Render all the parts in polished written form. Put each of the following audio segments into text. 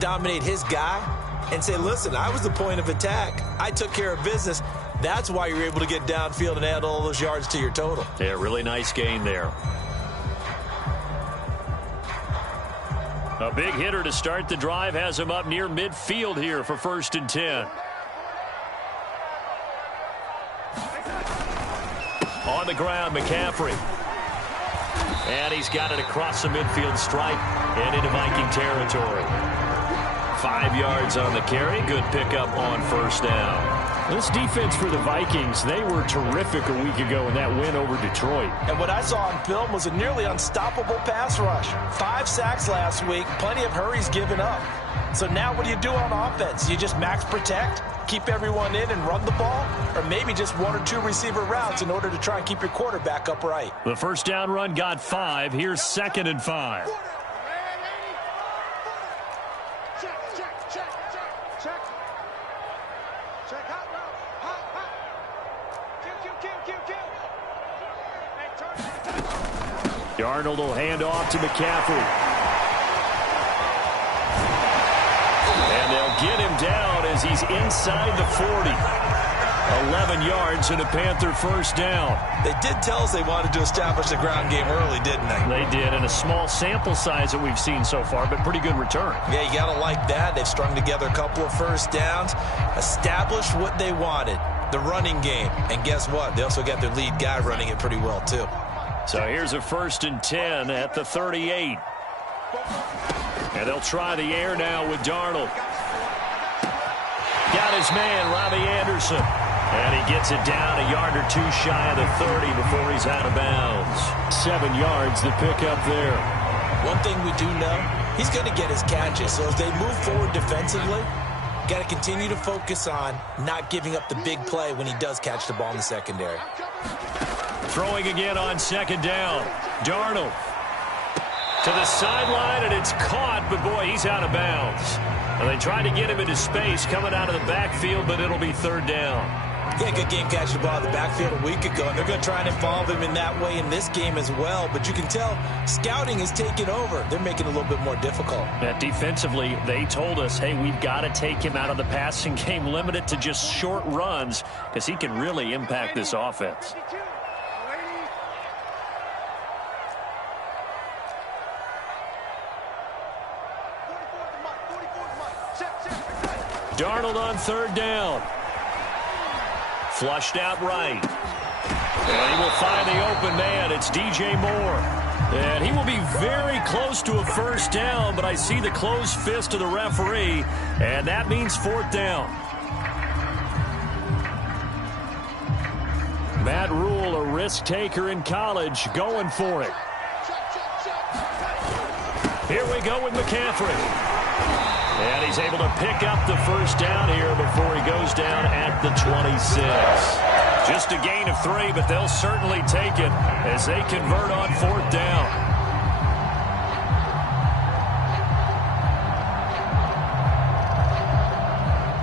dominate his guy and say, listen, I was the point of attack. I took care of business. That's why you're able to get downfield and add all those yards to your total. Yeah, really nice gain there. A big hitter to start the drive has him up near midfield here for 1st and 10. On the ground, McCaffrey. And he's got it across the midfield stripe and into Viking territory. 5 yards on the carry. Good pickup on 1st down. This defense for the Vikings, they were terrific a week ago in that win over Detroit. And what I saw on film was a nearly unstoppable pass rush. 5 sacks last week, plenty of hurries given up. So now what do you do on offense? You just max protect, keep everyone in and run the ball, or maybe just 1 or 2 receiver routes in order to try and keep your quarterback upright. The 1st down run got 5. Here's 2nd and 5. Darnold will hand off to McCaffrey. And they'll get him down as he's inside the 40. 11 yards and a Panther 1st down. They did tell us they wanted to establish the ground game early, didn't they? They did, in a small sample size that we've seen so far, but pretty good return. Yeah, you got to like that. They've strung together a couple of 1st downs, established what they wanted, the running game. And guess what? They also got their lead guy running it pretty well, too. So here's a 1st and 10 at the 38. And they'll try the air now with Darnold. Got his man, Robbie Anderson. And he gets it down a yard or 2 shy of the 30 before he's out of bounds. 7 yards, the pickup there. One thing we do know, he's going to get his catches. So as they move forward defensively, got to continue to focus on not giving up the big play when he does catch the ball in the secondary. Throwing again on 2nd down. Darnold to the sideline, and it's caught, but boy, he's out of bounds. And they tried to get him into space coming out of the backfield, but it'll be 3rd down. Yeah, good game catching the ball in the backfield a week ago, and they're going to try and involve him in that way in this game as well. But you can tell scouting is taking over. They're making it a little bit more difficult. Defensively, they told us, hey, we've got to take him out of the passing game, limit it to just short runs, because he can really impact this offense. Darnold on 3rd down. Flushed out right. And he will find the open man. It's DJ Moore. And he will be very close to a 1st down, but I see the closed fist of the referee, and that means 4th down. Matt Rule, a risk taker in college, going for it. Here we go with McCaffrey. And he's able to pick up the 1st down here before he goes down at the 26. Just a gain of 3, but they'll certainly take it as they convert on 4th down.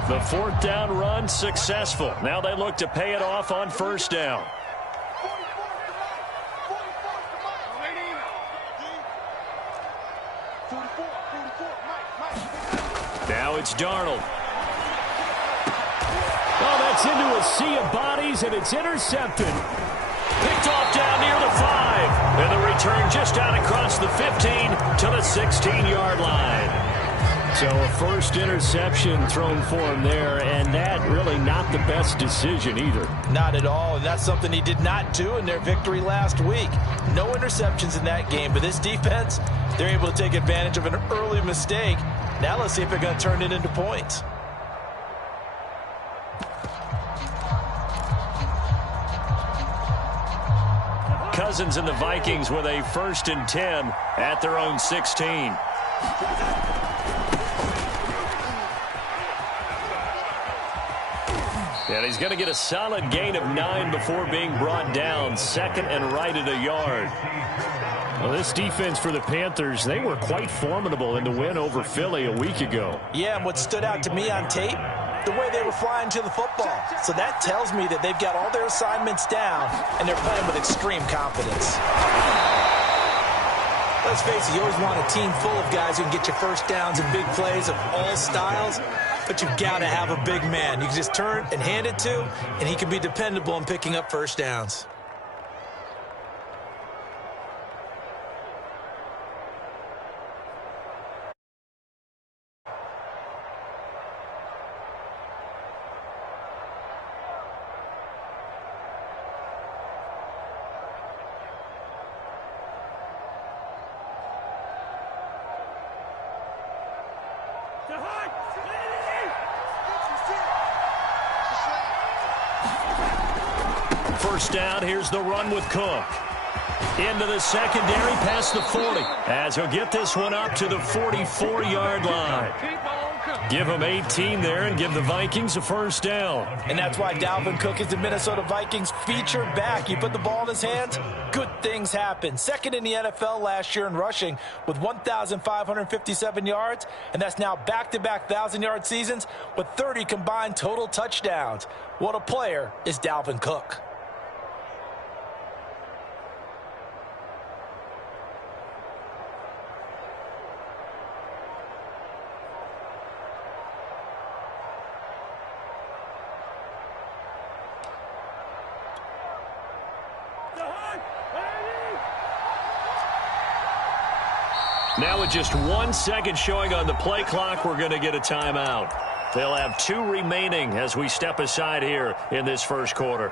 The 4th down run successful. Now they look to pay it off on 1st down. Now it's Darnold. Oh, that's into a sea of bodies, and it's intercepted. Picked off down near the 5. And the return just out across the 15 to the 16-yard line. So a 1st interception thrown for him there, and that really not the best decision either. Not at all, and that's something he did not do in their victory last week. No interceptions in that game, but this defense, they're able to take advantage of an early mistake. Now let's see if they're going to turn it into points. Cousins and the Vikings with a 1st and 10 at their own 16. And he's going to get a solid gain of 9 before being brought down. 2nd and right at a yard. Well, this defense for the Panthers, they were quite formidable in the win over Philly a week ago. Yeah, and what stood out to me on tape, the way they were flying to the football. So that tells me that they've got all their assignments down, and they're playing with extreme confidence. Let's face it, you always want a team full of guys who can get you first downs and big plays of all styles, but you've got to have a big man you can just turn and hand it to, and he can be dependable in picking up first downs. First down, here's the run with Cook. Into the secondary, past the 40. As he'll get this one up to the 44-yard line. Give him 18 there and give the Vikings a first down. And that's why Dalvin Cook is the Minnesota Vikings featured back. You put the ball in his hands, good things happen. Second in the NFL last year in rushing with 1,557 yards, and that's now back-to-back 1,000-yard seasons with 30 combined total touchdowns. What a player is Dalvin Cook. Now with just 1 second showing on the play clock, we're going to get a timeout. They'll have 2 remaining as we step aside here in this first quarter.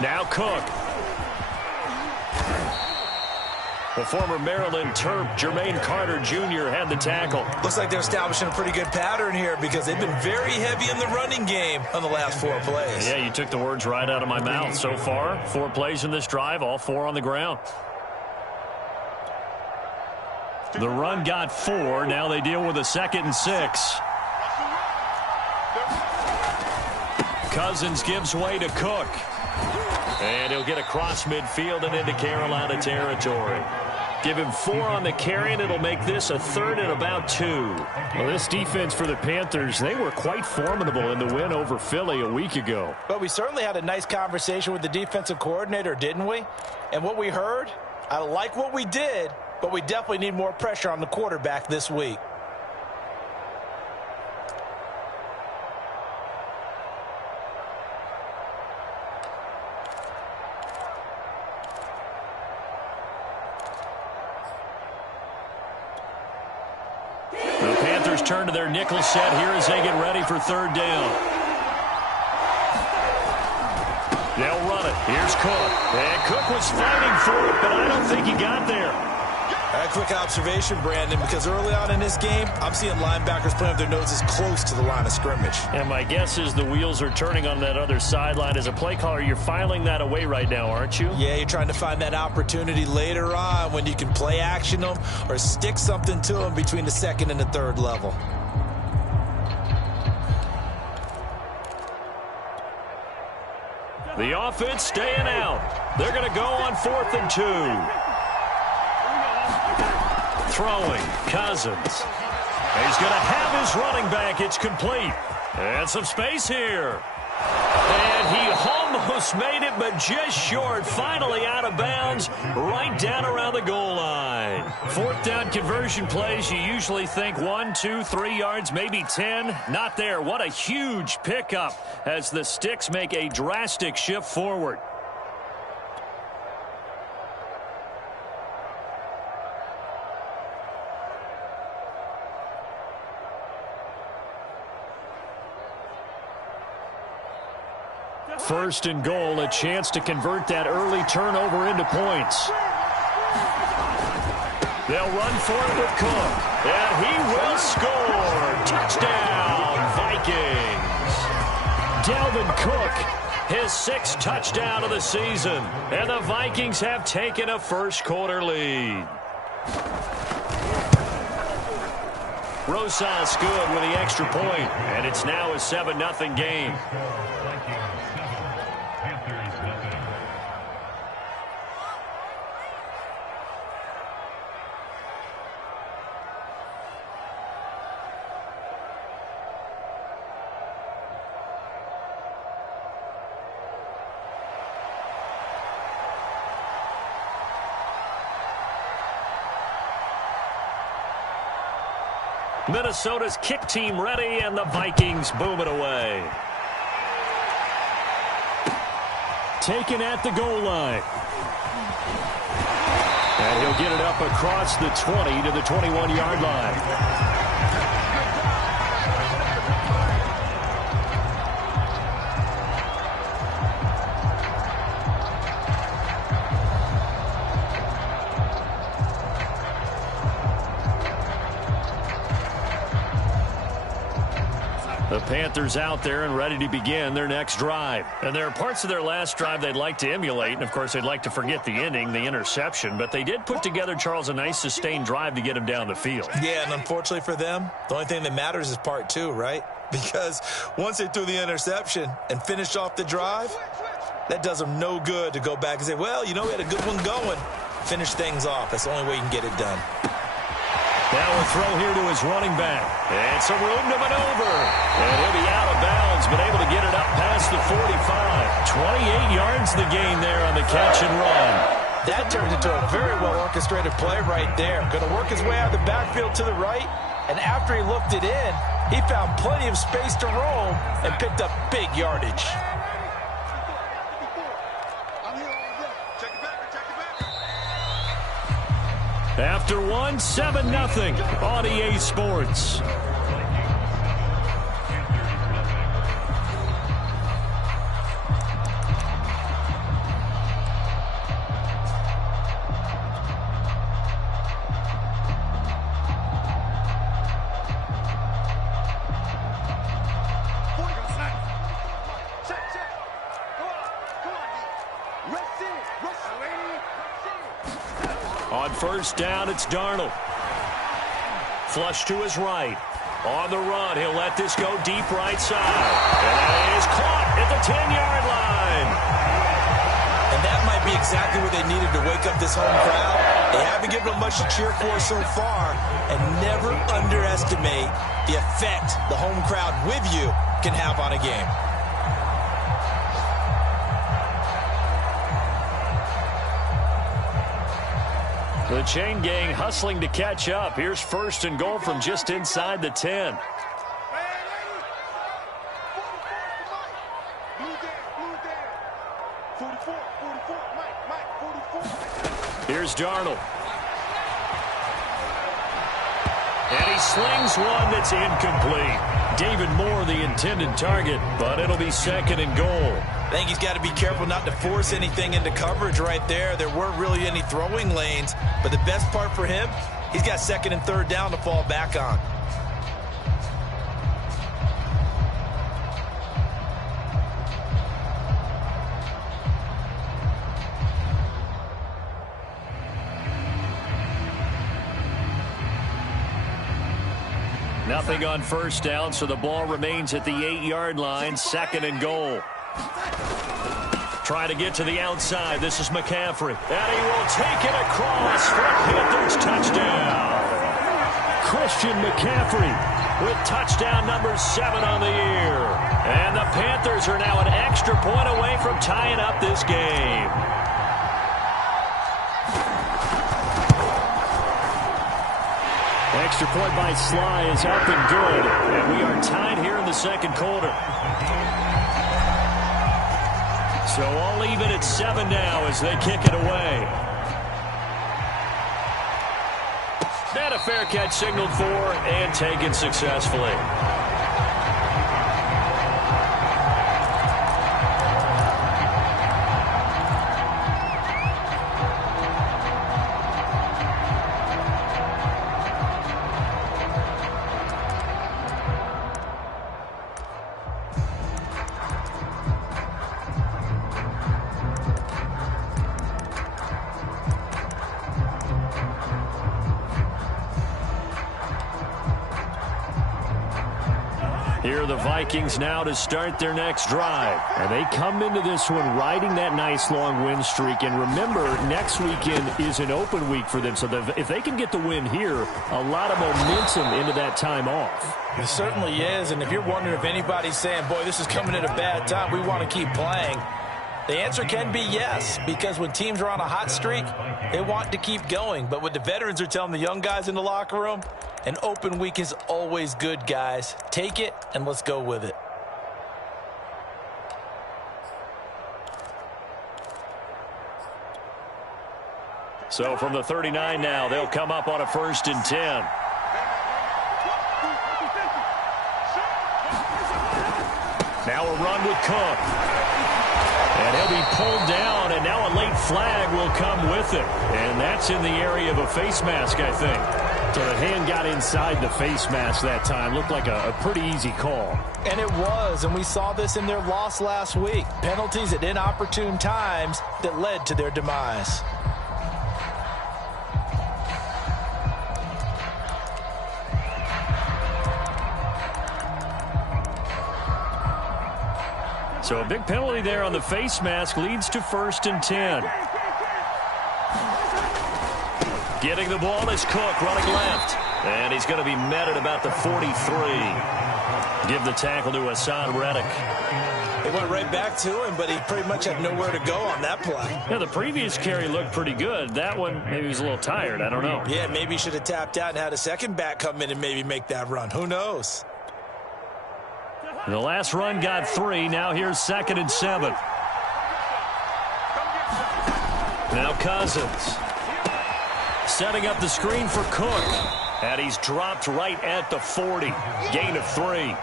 Now Cook. The former Maryland Terp, Jermaine Carter Jr. had the tackle. Looks like they're establishing a pretty good pattern here because they've been very heavy in the running game on the last 4 plays. Yeah, you took the words right out of my mouth. So far, 4 plays in this drive, all 4 on the ground. The run got 4. Now they deal with a 2nd and 6. Cousins gives way to Cook. And he'll get across midfield and into Carolina territory. Give him 4 on the carry, and it'll make this a 3rd and about 2. Well, this defense for the Panthers, they were quite formidable in the win over Philly a week ago. But we certainly had a nice conversation with the defensive coordinator, didn't we? And what we heard, I like what we did, but we definitely need more pressure on the quarterback this week. Turn to their nickel set here as they get ready for 3rd down. They'll run it. Here's Cook. And Cook was fighting for it, but I don't think he got there. A quick observation, Brandon, because early on in this game, I'm seeing linebackers playing with their noses close to the line of scrimmage. And my guess is the wheels are turning on that other sideline. As a play caller, you're filing that away right now, aren't you? Yeah, you're trying to find that opportunity later on when you can play action them or stick something to them between the 2nd and the 3rd level. The offense staying out. They're going to go on 4th and 2. Throwing, Cousins. He's going to have his running back. It's complete. And some space here. And he almost made it, but just short. Finally out of bounds, right down around the goal line. 4th down conversion plays, you usually think 1, 2, 3 yards, maybe 10. Not there. What a huge pickup as the Sticks make a drastic shift forward. First and goal, a chance to convert that early turnover into points. They'll run for it with Cook. And he will score. Touchdown, Vikings. Dalvin Cook, his 6th touchdown of the season. And the Vikings have taken a first-quarter lead. Rosas good with the extra point, and it's now a 7-0 game. Minnesota's kick team ready, and the Vikings boom it away. Taken at the goal line. And he'll get it up across the 20 to the 21-yard line. The Panthers out there and ready to begin their next drive. And there are parts of their last drive they'd like to emulate. And, of course, they'd like to forget the ending, the interception. But they did put together, Charles, a nice sustained drive to get him down the field. Yeah, and unfortunately for them, the only thing that matters is part 2, right? Because once they threw the interception and finished off the drive, that does them no good to go back and say, well, you know, we had a good one going. Finish things off. That's the only way you can get it done. Now a throw here to his running back. And some room to maneuver. And he'll be out of bounds, but able to get it up past the 45. 28 yards the gain there on the catch and run. That turned into a very well-orchestrated play right there. Going to work his way out of the backfield to the right. And after he looked it in, he found plenty of space to roam and picked up big yardage. After one, 7-0 on EA Sports. On first down, it's Darnold. Flush to his right. On the run, he'll let this go deep right side. And that is caught at the 10-yard line. And that might be exactly what they needed to wake up this home crowd. They haven't given them much to cheer for so far. And never underestimate the effect the home crowd with you can have on a game. The chain gang hustling to catch up. Here's first and goal from just inside the 10. Here's Darnold. And he slings one that's incomplete. David Moore, the intended target, but it'll be second and goal. I think he's got to be careful not to force anything into coverage right there. There weren't really any throwing lanes, but the best part for him, he's got second and third down to fall back on. Nothing on first down, so the ball remains at the 8-yard line, second and goal. Trying to get to the outside. This is McCaffrey. And he will take it across for a Panthers touchdown. Christian McCaffrey with touchdown number 7 on the year. And the Panthers are now an extra point away from tying up this game. Extra point by Sly is up and good. And we are tied here in the second quarter. So all even at 7 now as they kick it away. And a fair catch signaled for and taken successfully. Here are the Vikings now to start their next drive. And they come into this one riding that nice long win streak. And remember, next weekend is an open week for them. So if they can get the win here, a lot of momentum into that time off. It certainly is. And if you're wondering if anybody's saying, boy, this is coming at a bad time, we want to keep playing, the answer can be yes, because when teams are on a hot streak, they want to keep going. But what the veterans are telling the young guys in the locker room, an open week is always good, guys. Take it, and let's go with it. So from the 39 now, they'll come up on a 1st and 10. Now a run with Cook. And he'll be pulled down, and now a late flag will come with it. And that's in the area of a face mask, I think. So the hand got inside the face mask that time. Looked like a pretty easy call. And it was, and we saw this in their loss last week. Penalties at inopportune times that led to their demise. So a big penalty there on the face mask leads to 1st and 10. Getting the ball is Cook running left. And he's going to be met at about the 43. Give the tackle to Hassan Reddick. They went right back to him, but he pretty much had nowhere to go on that play. Yeah, the previous carry looked pretty good. That one, maybe he was a little tired. I don't know. Yeah, maybe he should have tapped out and had a second back come in and maybe make that run. Who knows? The last run got 3. Now here's 2nd and 7. Now Cousins. Setting up the screen for Cook. And he's dropped right at the 40. Gain of 3.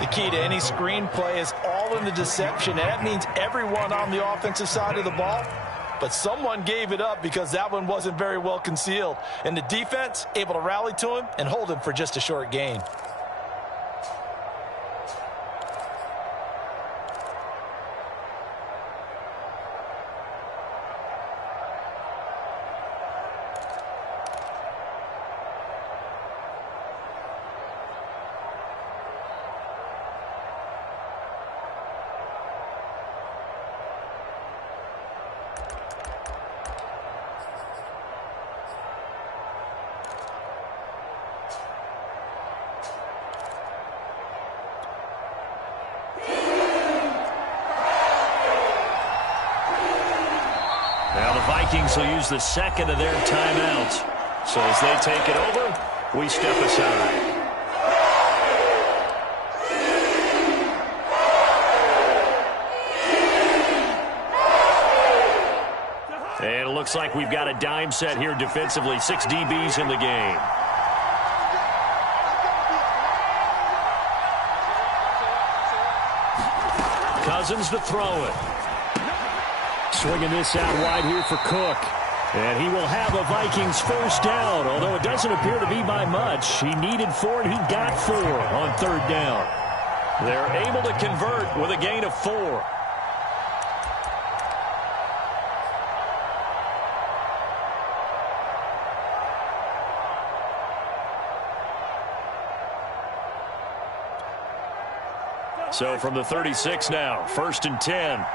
The key to any screen play is all in the deception. And that means everyone on the offensive side of the ball. But someone gave it up because that one wasn't very well concealed. And the defense able to rally to him and hold him for just a short gain. Vikings will use the 2nd of their timeouts. So as they take it over, we step aside. And it looks like we've got a dime set here defensively. 6 DBs in the game. Cousins to throw it. Swinging this out wide here for Cook. And he will have a Vikings 1st down, although it doesn't appear to be by much. He needed 4, and he got 4 on 3rd down. They're able to convert with a gain of 4. So from the 36 now, 1st and 10.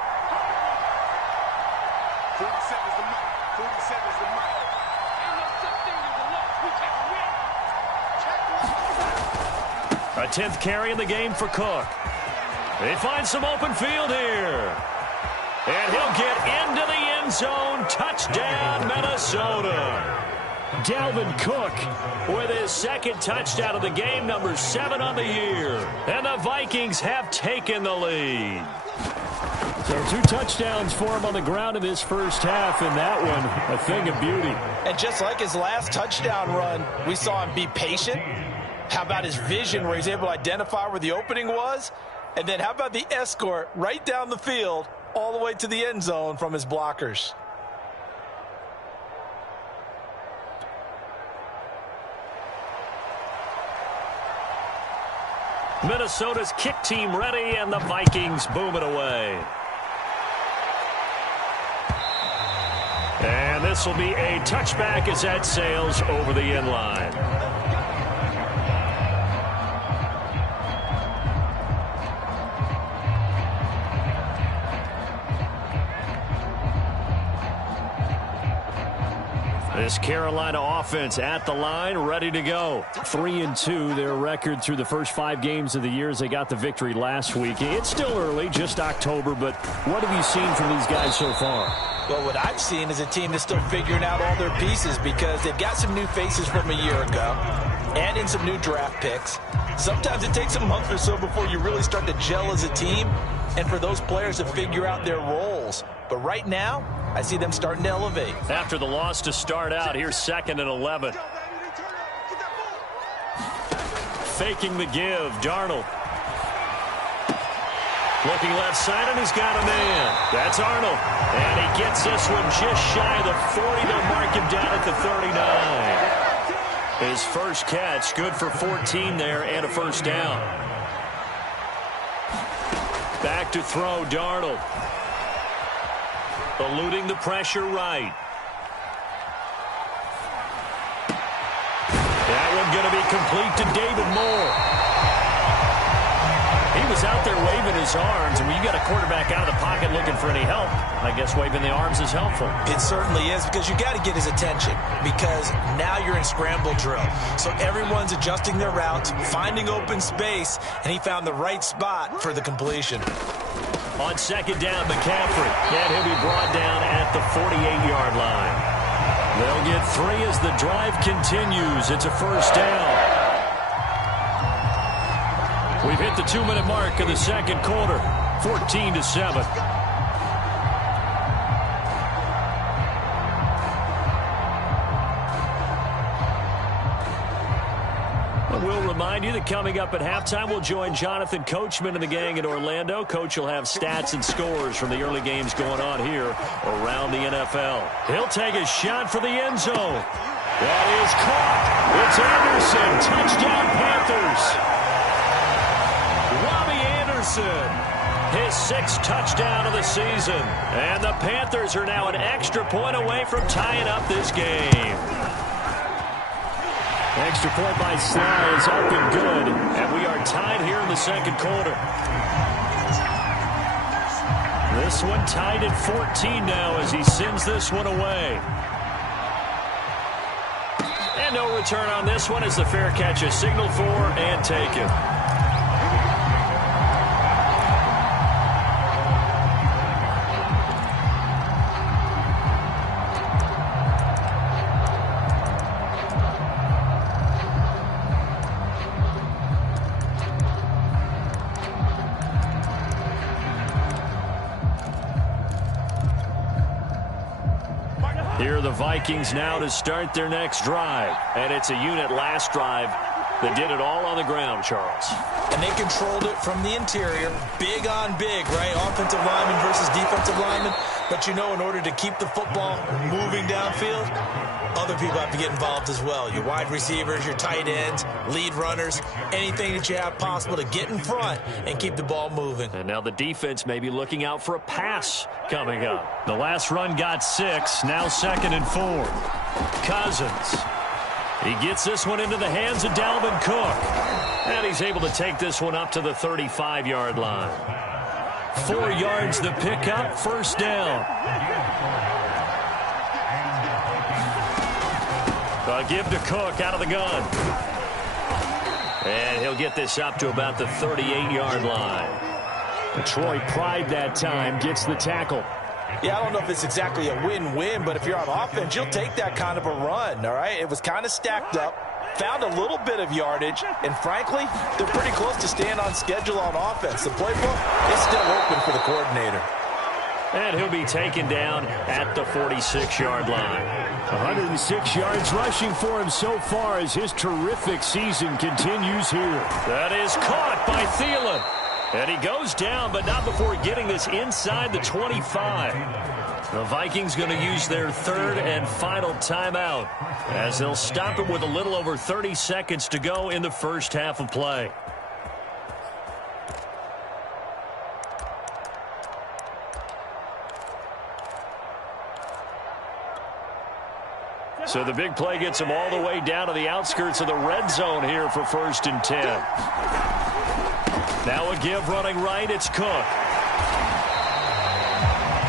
A 10th carry in the game for Cook. They find some open field here. And he'll get into the end zone. Touchdown, Minnesota. Dalvin Cook with his 2nd touchdown of the game, number 7 on the year. And the Vikings have taken the lead. So 2 touchdowns for him on the ground in this 1st half, and that one, a thing of beauty. And just like his last touchdown run, we saw him be patient. How about his vision where he's able to identify where the opening was? And then how about the escort right down the field all the way to the end zone from his blockers? Minnesota's kick team ready, and the Vikings boom it away. And this will be a touchback as that sails over the end line. This Carolina offense at the line, ready to go. 3-2, their record through the first 5 games of the year as they got the victory last week. It's still early, just October, but what have you seen from these guys so far? Well, what I've seen is a team that's still figuring out all their pieces because they've got some new faces from a year ago and in some new draft picks. Sometimes it takes a month or so before you really start to gel as a team and for those players to figure out their roles. But right now, I see them starting to elevate. After the loss to start out, here's 2nd and 11. Faking the give, Darnold. Looking left side, and he's got a man. That's Arnold. And he gets this one just shy of the 40. They'll mark him down at the 39. His first catch, good for 14 there and a first down. Back to throw, Darnold. Eluding the pressure right. That one going to be complete to David Moore. He was out there waving his arms, and when you got a quarterback out of the pocket looking for any help, I guess waving the arms is helpful. It certainly is, because you got to get his attention, because now you're in scramble drill. So everyone's adjusting their routes, finding open space, and he found the right spot for the completion. On 2nd down, McCaffrey. And he'll be brought down at the 48-yard line. They'll get 3 as the drive continues. It's a first down. We've hit the 2-minute mark of the second quarter. 14-7. We'll remind you that coming up at halftime, we'll join Jonathan Coachman and the gang in Orlando. Coach will have stats and scores from the early games going on here around the NFL. He'll take a shot for the end zone. That is caught. It's Anderson. Touchdown, Panthers. Robbie Anderson, his 6th touchdown of the season. And the Panthers are now an extra point away from tying up this game. Extra point by Sly is up and good. And we are tied here in the second quarter. This one tied at 14 now as he sends this one away. And no return on this one as the fair catch is signaled for and taken. Here are the Vikings now to start their next drive. And it's a unit last drive that did it all on the ground, Charles. And they controlled it from the interior. Big on big, right? Offensive lineman versus defensive lineman. But you know, in order to keep the football moving downfield, other people have to get involved as well. Your wide receivers, your tight ends, lead runners, anything that you have possible to get in front and keep the ball moving. And now the defense may be looking out for a pass coming up. The last run got 6, now 2nd and 4. Cousins. He gets this one into the hands of Dalvin Cook. And he's able to take this one up to the 35-yard line. 4 yards the pickup, first down. A give to Cook out of the gun. And he'll get this up to about the 38-yard line. Detroit pride that time, gets the tackle. Yeah, I don't know if it's exactly a win-win, but if you're on offense, you'll take that kind of a run, all right? It was kind of stacked up, found a little bit of yardage, and frankly, they're pretty close to staying on schedule on offense. The playbook is still open for the coordinator. And he'll be taken down at the 46-yard line. 106 yards rushing for him so far as his terrific season continues here. That is caught by Thielen. And he goes down, but not before getting this inside the 25. The Vikings going to use their 3rd and final timeout as they'll stop it with a little over 30 seconds to go in the first half of play. So the big play gets them all the way down to the outskirts of the red zone here for 1st and 10. Now a give running right, it's Cook.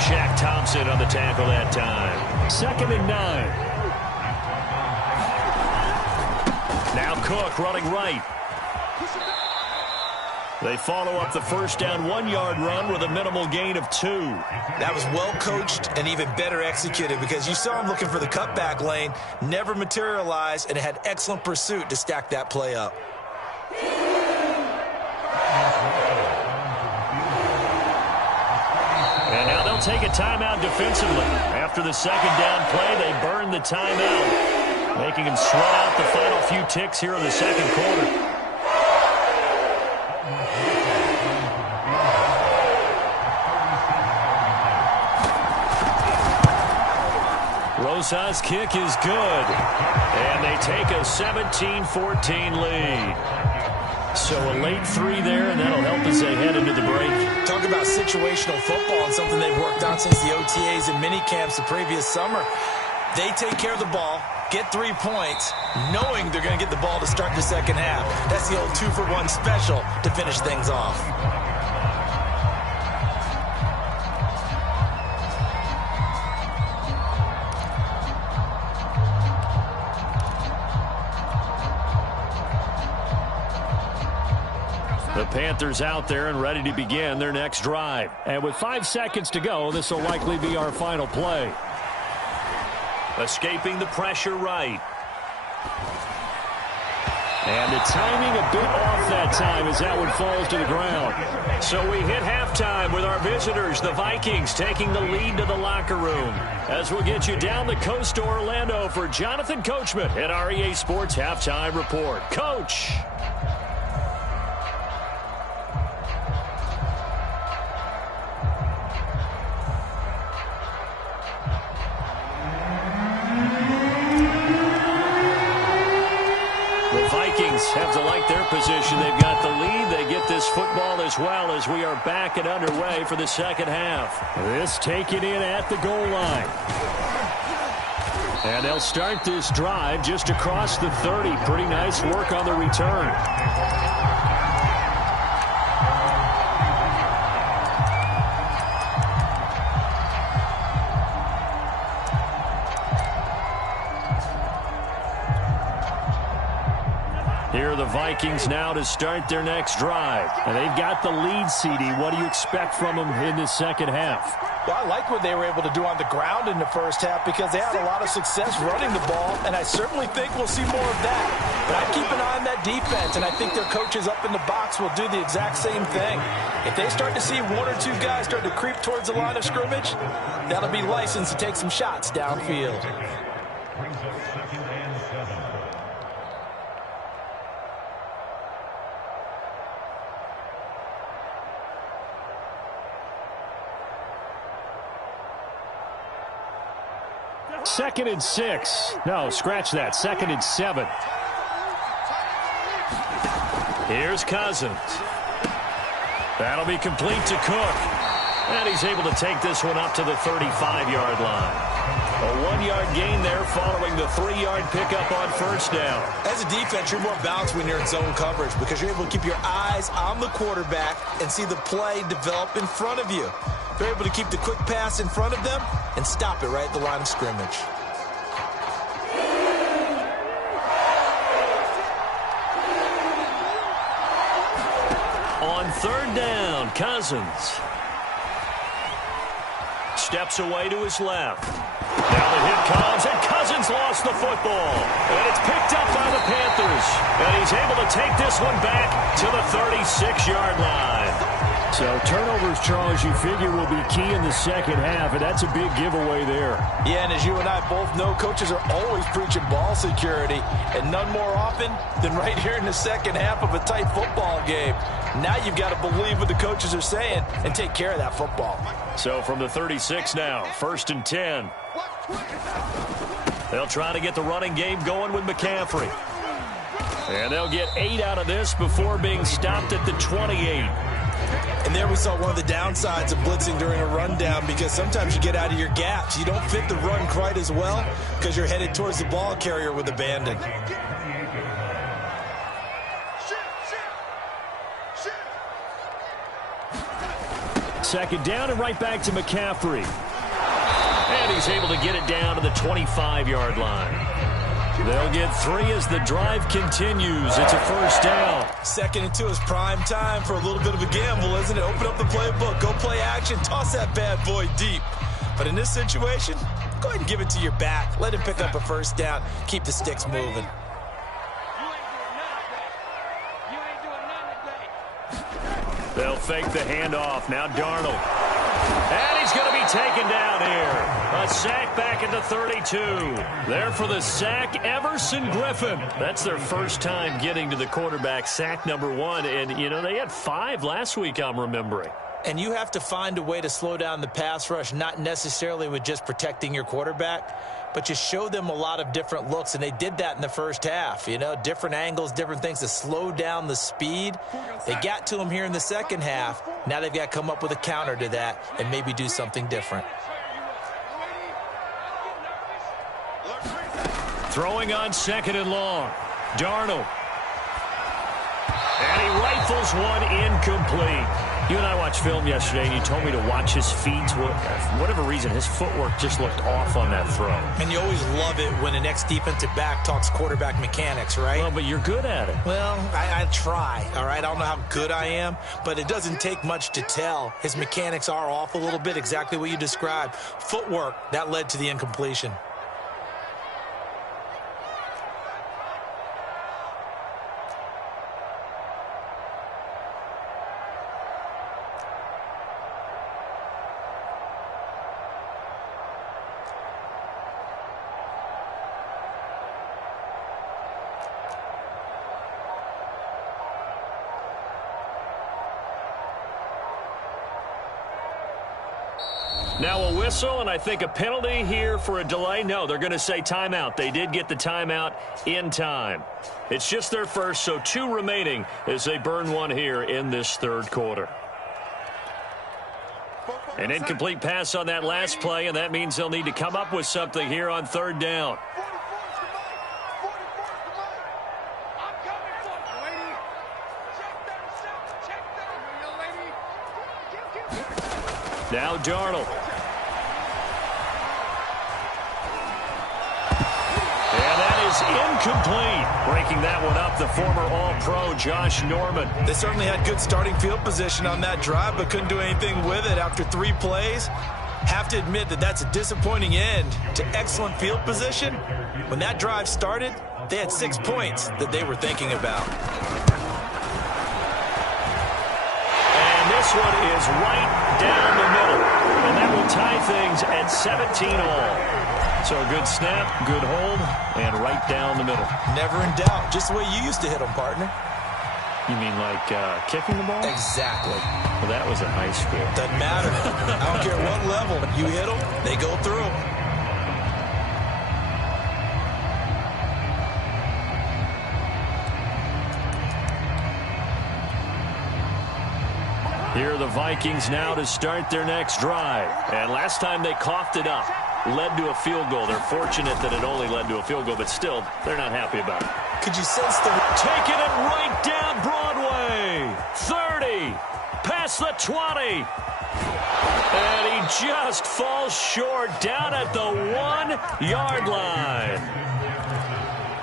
Shaq Thompson on the tackle that time. 2nd and 9. Now Cook running right. They follow up the first down 1-yard run with a minimal gain of 2. That was well coached and even better executed because you saw him looking for the cutback lane, never materialized, and had excellent pursuit to stack that play up. And now they'll take a timeout defensively. After the second down play, they burn the timeout, making him sweat out the final few ticks here in the second quarter. Rosa's kick is good, and they take a 17-14 lead. So a late 3 there, and that'll help as they head into the break. Talk about situational football and something they've worked on since the OTAs and mini camps the previous summer. They take care of the ball, get 3 points, knowing they're going to get the ball to start the second half. That's the old 2-for-1 special to finish things off. The Panthers out there and ready to begin their next drive. And with 5 seconds to go, this will likely be our final play. Escaping the pressure right. And the timing a bit off that time as that one falls to the ground. So we hit halftime with our visitors, the Vikings, taking the lead to the locker room. As we'll get you down the coast to Orlando for Jonathan Coachman at our EA Sports Halftime Report. Coach. Have to like their position. They've got the lead. They get this football as well as we are back and underway for the second half. This taken in at the goal line. And they'll start this drive just across the 30. Pretty nice work on the return. Here are the Vikings now to start their next drive. And they've got the lead, CD. What do you expect from them in the second half? Well, I like what they were able to do on the ground in the first half because they had a lot of success running the ball, and I certainly think we'll see more of that. But I keep an eye on that defense, and I think their coaches up in the box will do the exact same thing. If they start to see 1 or 2 guys start to creep towards the line of scrimmage, that'll be licensed to take some shots downfield. Second and 6. No, scratch that. Second and 7. Here's Cousins. That'll be complete to Cook. And he's able to take this one up to the 35-yard line. A 1-yard gain there following the 3-yard pickup on first down. As a defense, you're more balanced when you're in zone coverage because you're able to keep your eyes on the quarterback and see the play develop in front of you. They're able to keep the quick pass in front of them and stop it right at the line of scrimmage. On third down, Cousins steps away to his left. Now the hit comes, and Cousins lost the football. And it's picked up by the Panthers. And he's able to take this one back to the 36-yard line. So turnovers, Charles, you figure will be key in the second half, and that's a big giveaway there. Yeah, and as you and I both know, coaches are always preaching ball security, and none more often than right here in the second half of a tight football game. Now you've got to believe what the coaches are saying and take care of that football. So from the 36 now, 1st and 10. They'll try to get the running game going with McCaffrey. And they'll get 8 out of this before being stopped at the 28. And there we saw one of the downsides of blitzing during a rundown because sometimes you get out of your gaps. You don't fit the run quite as well because you're headed towards the ball carrier with abandon. Second down and right back to McCaffrey. And he's able to get it down to the 25-yard line. They'll get 3 as the drive continues. It's a first down. 2nd and 2 is prime time for a little bit of a gamble, isn't it? Open up the playbook, go play action, toss that bad boy deep. But in this situation, go ahead and give it to your back. Let him pick up a first down. Keep the sticks moving. They'll fake the handoff. Now Darnold. And he's going to be taken down here. A sack back at the 32. There for the sack, Everson Griffin. That's their first time getting to the quarterback, sack number 1. And, you know, they had 5 last week, I'm remembering. And you have to find a way to slow down the pass rush, not necessarily with just protecting your quarterback, but you show them a lot of different looks, and they did that in the first half. You know, different angles, different things to slow down the speed. They got to him here in the second half. Now they've got to come up with a counter to that and maybe do something different. Throwing on 2nd and long. Darnold. And he rifles one incomplete. You and I watched film yesterday, and you told me to watch his feet. For whatever reason, his footwork just looked off on that throw. And you always love it when an ex-defensive back talks quarterback mechanics, right? Well, but you're good at it. Well, I try, all right? I don't know how good I am, but it doesn't take much to tell. His mechanics are off a little bit, exactly what you described. Footwork, that led to the incompletion. Now a whistle, and I think a penalty here for a delay. No, they're going to say timeout. They did get the timeout in time. It's just their first, so 2 remaining as they burn one here in this third quarter. An incomplete pass on that last play, and that means they'll need to come up with something here on 3rd down. Now Darnold. Incomplete. Breaking that one up, the former All-Pro Josh Norman. They certainly had good starting field position on that drive, but couldn't do anything with it after 3 plays. Have to admit that that's a disappointing end to excellent field position. When that drive started, they had 6 points that they were thinking about. And this one is right down the middle. And that will tie things at 17 all. So a good snap, good hold, and right down the middle. Never in doubt. Just the way you used to hit them, partner. You mean like kicking the ball? Exactly. Well, that was in high school. Doesn't matter. I don't care what level. You hit them, they go through. Here are the Vikings now to start their next drive. And last time they coughed it up. Led to a field goal. They're fortunate that it only led to a field goal, but still, they're not happy about it. Could you sense the... Taking it right down Broadway. 30. Past the 20. And he just falls short down at the 1-yard line.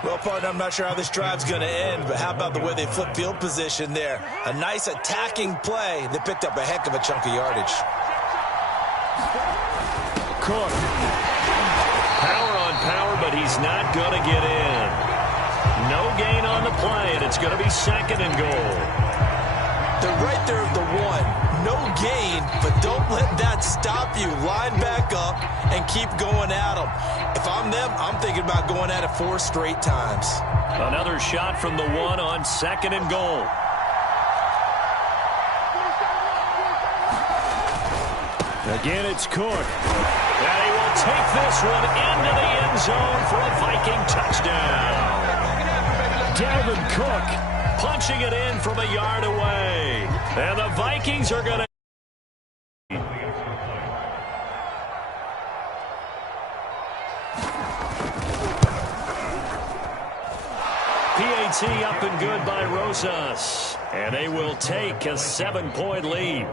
Well, partner, I'm not sure how this drive's going to end, but how about the way they flip field position there? A nice attacking play. They picked up a heck of a chunk of yardage. Cook. Power on power, but he's not going to get in. No gain on the play, and it's going to be 2nd and goal. They're right there at the 1. No gain, but don't let that stop you. Line back up and keep going at them. If I'm them, I'm thinking about going at it 4 straight times. Another shot from the 1 on 2nd and goal. Again, it's Cook. And he will take this one into the end zone for a Viking touchdown. Dalvin Cook punching it in from a yard away. And the Vikings are going to... PAT up and good by Rosas. And they will take a 7-point lead.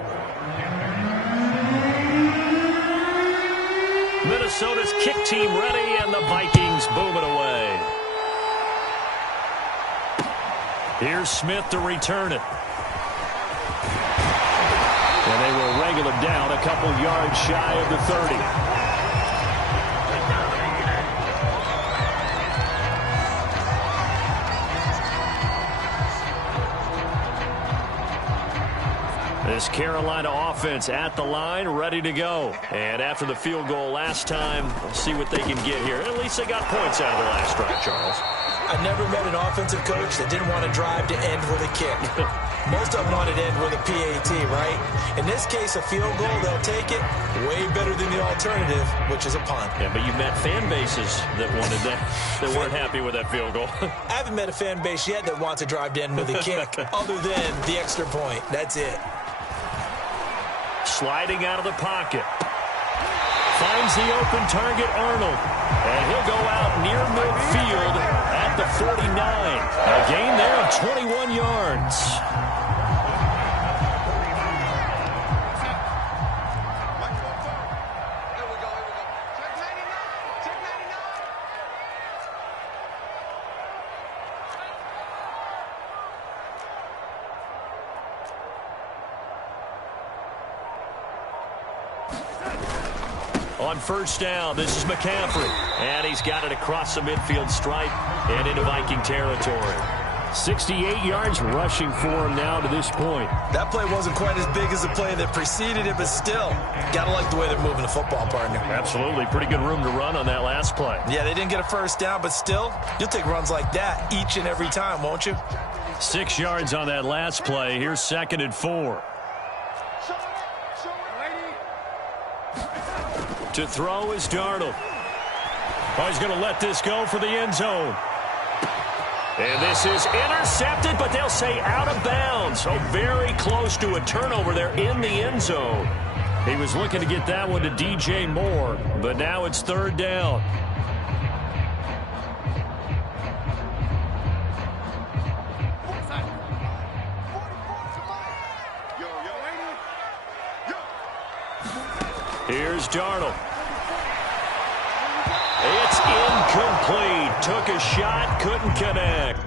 Minnesota's kick team ready, and the Vikings boom it away. Here's Smith to return it. And they will wrangle him down a couple yards shy of the 30. This Carolina offense at the line, ready to go. And after the field goal last time, we'll see what they can get here. At least they got points out of the last drive, Charles. I never met an offensive coach that didn't want to drive to end with a kick. Most of them wanted to end with a PAT, right? In this case, a field goal, they'll take it. Way better than the alternative, which is a punt. Yeah, but you met fan bases that wanted that, that weren't happy with that field goal. I haven't met a fan base yet that wants to drive to end with a kick, other than the extra point. That's it. Sliding out of the pocket. Finds the open target, Arnold. And he'll go out near midfield at the 49. A gain there of 21 yards. On first down, this is McCaffrey. And he's got it across the midfield stripe and into Viking territory. 68 yards rushing for him now to this point. That play wasn't quite as big as the play that preceded it, but still, gotta like the way they're moving the football, partner. Absolutely. Pretty good room to run on that last play. Yeah, they didn't get a first down, but still, you'll take runs like that each and every time, won't you? 6 yards on that last play. Here's 2nd and 4. To throw is Darnold. Oh, he's going to let this go for the end zone. And this is intercepted, but they'll say out of bounds. So very close to a turnover there in the end zone. He was looking to get that one to DJ Moore, but now it's 3rd down. Here's Darnold. It's incomplete. Took a shot, couldn't connect.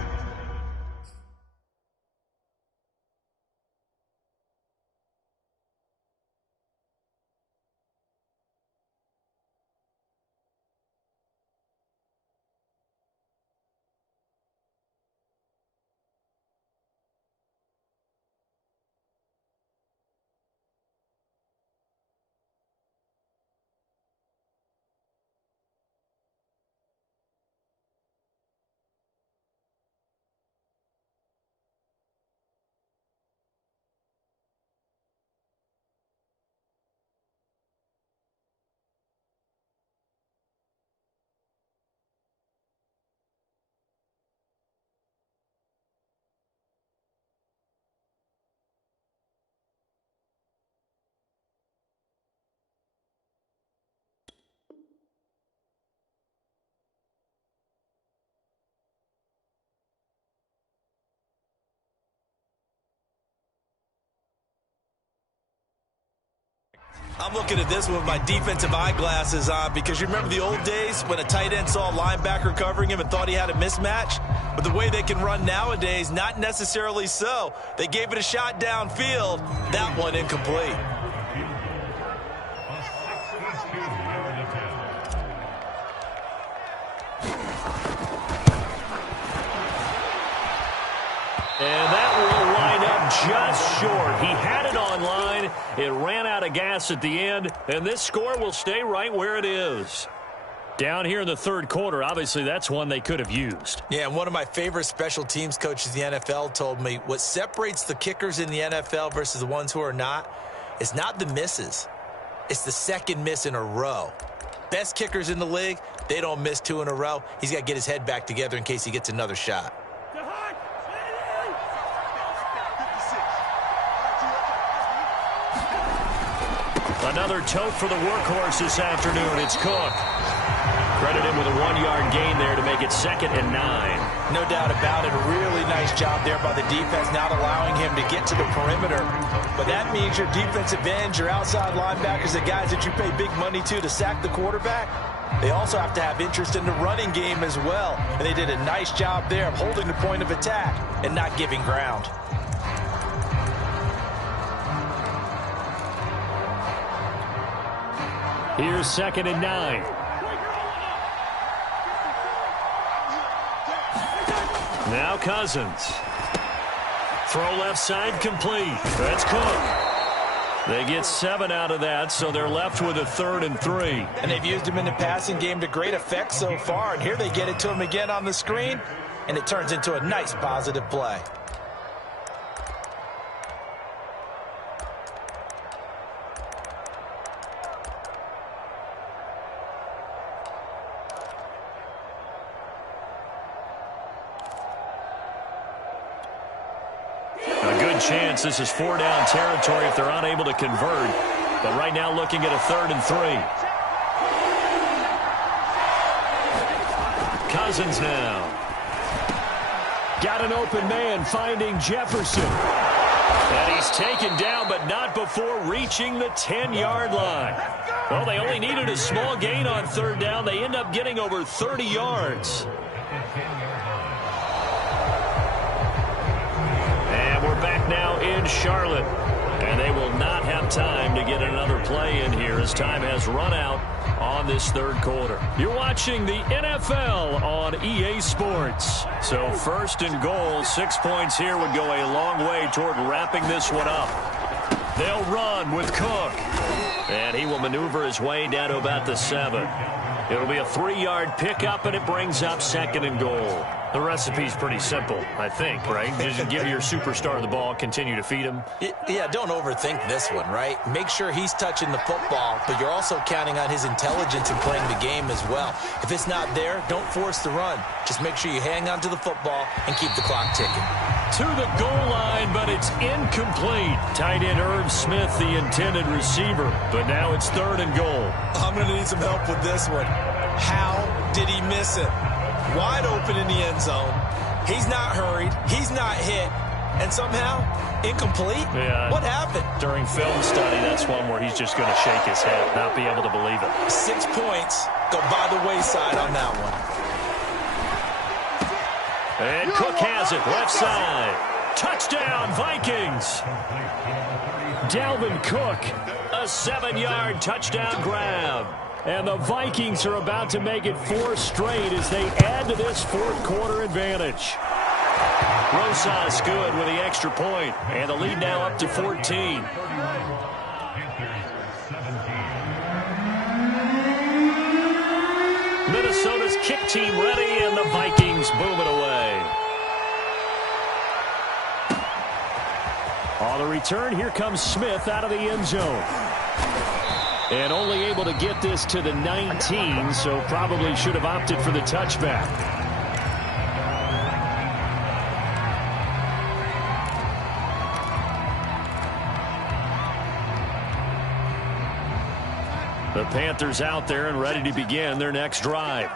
I'm looking at this with my defensive eyeglasses on because you remember the old days when a tight end saw a linebacker covering him and thought he had a mismatch? But the way they can run nowadays, not necessarily so. They gave it a shot downfield. That one incomplete. And that will line up just short. He had it on line. It ran out of gas at the end, and this score will stay right where it is. Down here in the 3rd quarter, obviously that's one they could have used. Yeah, and one of my favorite special teams coaches in the NFL told me what separates the kickers in the NFL versus the ones who are not is not the misses. It's the second miss in a row. Best kickers in the league, they don't miss 2 in a row. He's got to get his head back together in case he gets another shot. Another tote for the workhorse this afternoon. It's Cook. Credit him with a 1-yard gain there to make it 2nd and 9. No doubt about it. A really nice job there by the defense, not allowing him to get to the perimeter. But that means your defensive ends, your outside linebackers, the guys that you pay big money to sack the quarterback, they also have to have interest in the running game as well. And they did a nice job there of holding the point of attack. and not giving ground. Here's 2nd and 9. Now Cousins. Throw left side complete. That's Cook. They get 7 out of that, so they're left with a 3rd and 3. And they've used him in the passing game to great effect so far. And here they get it to him again on the screen, and it turns into a nice positive play. Chance this is 4-down territory if they're unable to convert, but right now looking at a 3rd and 3. Cousins now got an open man, finding Jefferson, and he's taken down, but not before reaching the 10-yard line. Well, they only needed a small gain on 3rd down. They end up getting over 30 yards. We're back now in Charlotte, and they will not have time to get another play in here as time has run out on this 3rd quarter. You're watching the NFL on EA Sports. So 1st and goal, 6 points here would go a long way toward wrapping this one up. They'll run with Cook, and he will maneuver his way down to about the 7. It'll be a 3-yard pickup, and it brings up 2nd and goal. The recipe's pretty simple, I think, right? Just give your superstar the ball, continue to feed him. Yeah, don't overthink this one, right? Make sure he's touching the football, but you're also counting on his intelligence in playing the game as well. If it's not there, don't force the run. Just make sure you hang on to the football and keep the clock ticking. To the goal line, but it's incomplete. Tight end Irv Smith, the intended receiver, but now it's 3rd and goal. I'm going to need some help with this one. How did he miss it? Wide open in the end zone. He's not hurried. He's not hit. And somehow, incomplete? Yeah. What happened? During film study, that's one where he's just going to shake his head, not be able to believe it. 6 points go by the wayside on that one. And Cook has it, left side. Touchdown, Vikings. Dalvin Cook, a 7-yard touchdown grab. And the Vikings are about to make it 4 straight as they add to this 4th quarter advantage. Rosas good with the extra point, and the lead now up to 14. Minnesota's kick team ready, and the Vikings boom it away. On the return, here comes Smith out of the end zone. And only able to get this to the 19, so probably should have opted for the touchback. The Panthers out there and ready to begin their next drive.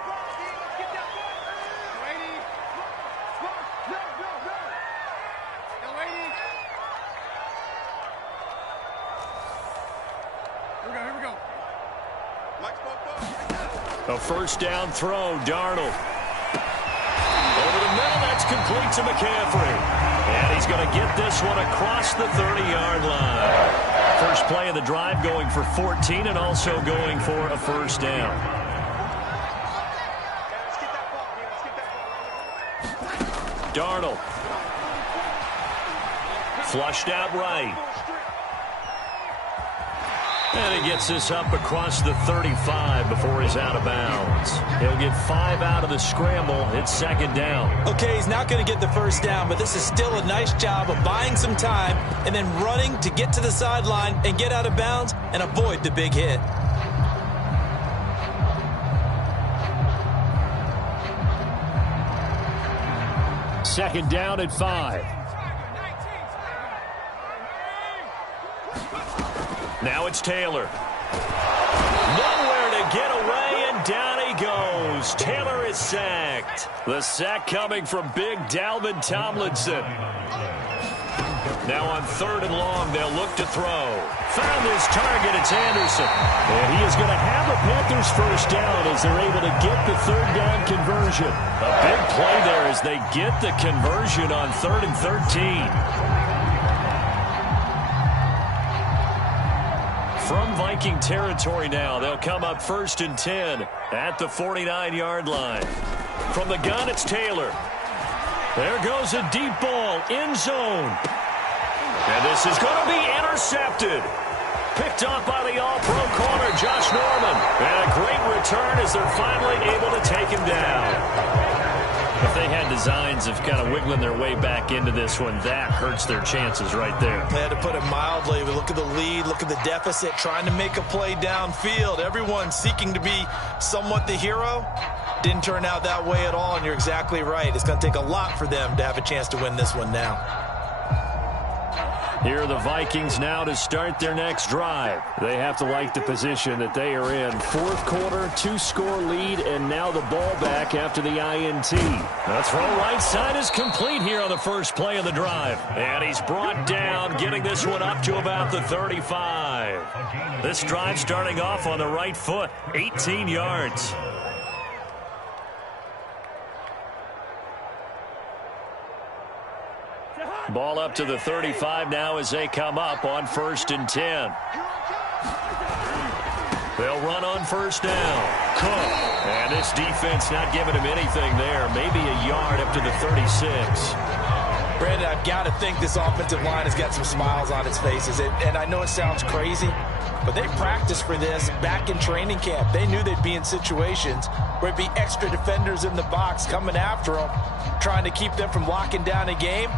A 1st down throw, Darnold. Over the middle, that's complete to McCaffrey. And he's going to get this one across the 30-yard line. First play of the drive going for 14 and also going for a 1st down. Darnold. Flushed out right. And he gets this up across the 35 before he's out of bounds. He'll get 5 out of the scramble. It's 2nd down. Okay, he's not going to get the 1st down, but this is still a nice job of buying some time and then running to get to the sideline and get out of bounds and avoid the big hit. Second down at 5. Now it's Taylor. Nowhere to get away, and down he goes. Taylor is sacked. The sack coming from big Dalvin Tomlinson. Now on 3rd and long, they'll look to throw. Found his target. It's Anderson. And he is going to have the Panthers first down as they're able to get the 3rd down conversion. A big play there as they get the conversion on 3rd and 13. From Viking territory now, they'll come up 1st and 10 at the 49-yard line. From the gun, it's Taylor. There goes a deep ball, end zone. And this is going to be intercepted. Picked off by the all-pro corner, Josh Norman. And a great return as they're finally able to take him down. If they had designs of kind of wiggling their way back into this one, that hurts their chances right there. They had to put it mildly. We look at the lead, look at the deficit, trying to make a play downfield. Everyone seeking to be somewhat the hero. Didn't turn out that way at all, and you're exactly right. It's going to take a lot for them to have a chance to win this one now. Here are the Vikings now to start their next drive. They have to like the position that they are in. 4th quarter, 2-score lead, and now the ball back after the INT. The throw right side is complete here on the first play of the drive. And he's brought down, getting this one up to about the 35. This drive starting off on the right foot, 18 yards. Ball up to the 35 now as they come up on 1st and 10. They'll run on 1st down. Cook. And this defense not giving him anything there. Maybe a yard up to the 36. Brandon, I've got to think this offensive line has got some smiles on its faces. And I know it sounds crazy, but they practiced for this back in training camp. They knew they'd be in situations where it'd be extra defenders in the box coming after them, trying to keep them from locking down a game.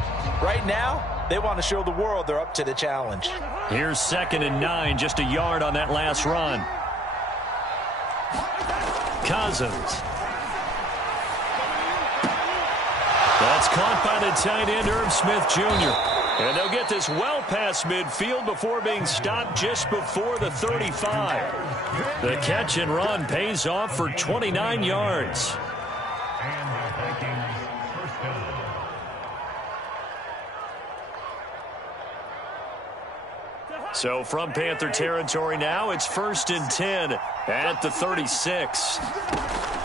Right now, they want to show the world they're up to the challenge. Here's 2nd and 9, just a yard on that last run. Cousins. That's caught by the tight end, Irv Smith Jr. And they'll get this well past midfield before being stopped just before the 35. The catch and run pays off for 29 yards. So from Panther territory now, it's 1st and 10 at the 36.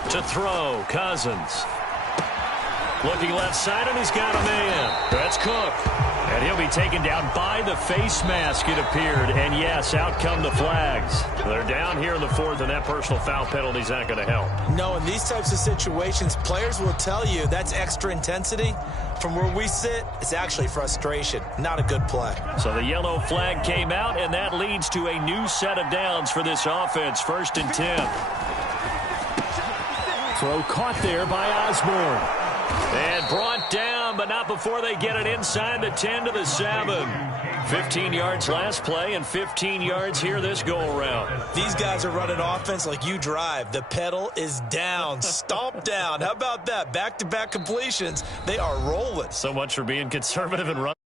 To throw, Cousins. Looking left side, and he's got a man. That's Cook. And he'll be taken down by the face mask, it appeared. And, yes, out come the flags. They're down here in the 4th, and that personal foul penalty is not going to help. No, in these types of situations, players will tell you that's extra intensity. From where we sit, it's actually frustration. Not a good play. So the yellow flag came out, and that leads to a new set of downs for this offense. 1st and 10. Throw caught there by Osborne. And brought down, but not before they get it inside the 10 to the 7. 15 yards last play and 15 yards here this go-around. These guys are running offense like you drive. The pedal is down, stomp down. How about that? Back-to-back completions. They are rolling. So much for being conservative and running.